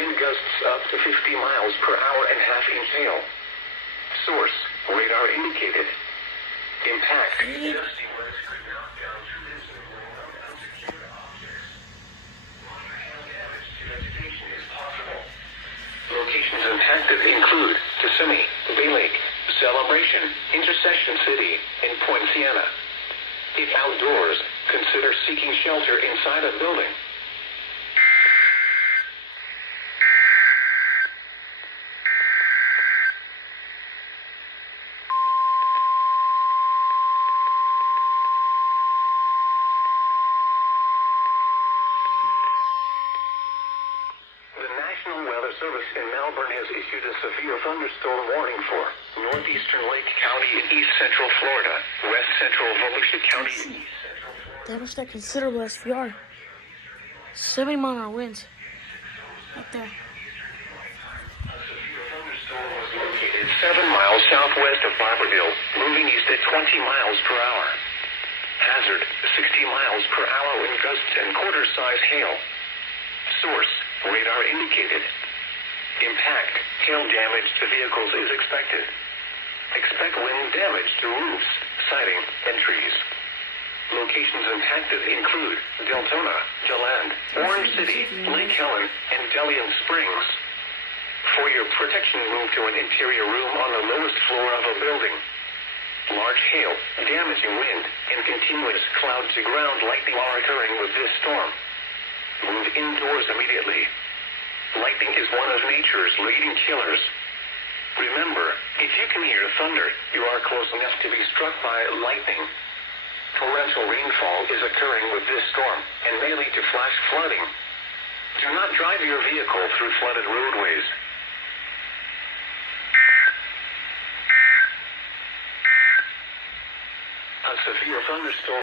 Wind gusts up to 50 miles per hour and half-inch hail. Source, radar indicated. Impact, gusty winds could knock down trees and blow up unsecured objects. Minor hail damage to vegetation is possible. Locations impacted include Kissimmee, Bay Lake, Celebration, Intersection City, and Point Siena. If outdoors, consider seeking shelter inside a building. The National Weather Service in Melbourne has issued a severe thunderstorm warning for northeastern Lake County in east central Florida, west central Volusia County in east central Florida. Damage that considerable SVR. 70-mile-an-hour winds. Right there. A severe thunderstorm was located 7 miles southwest of Barboursville, moving east at 20 miles per hour. Hazard, 60 miles per hour wind gusts and quarter-size hail. Source, radar indicated. Impact, hail damage to vehicles is expected. Expect wind damage to roofs, siding, and trees. Locations impacted include Deltona, DeLand, Orange City, Lake Helen, and Delian Springs. For your protection, move to an interior room on the lowest floor of a building. Large hail, damaging wind, and continuous cloud-to-ground lightning are occurring with this storm. Move indoors immediately. Lightning is one of nature's leading killers. Remember, if you can hear thunder, you are close enough to be struck by lightning. Torrential rainfall is occurring with this storm and may lead to flash flooding. Do not drive your vehicle through flooded roadways. A severe thunderstorm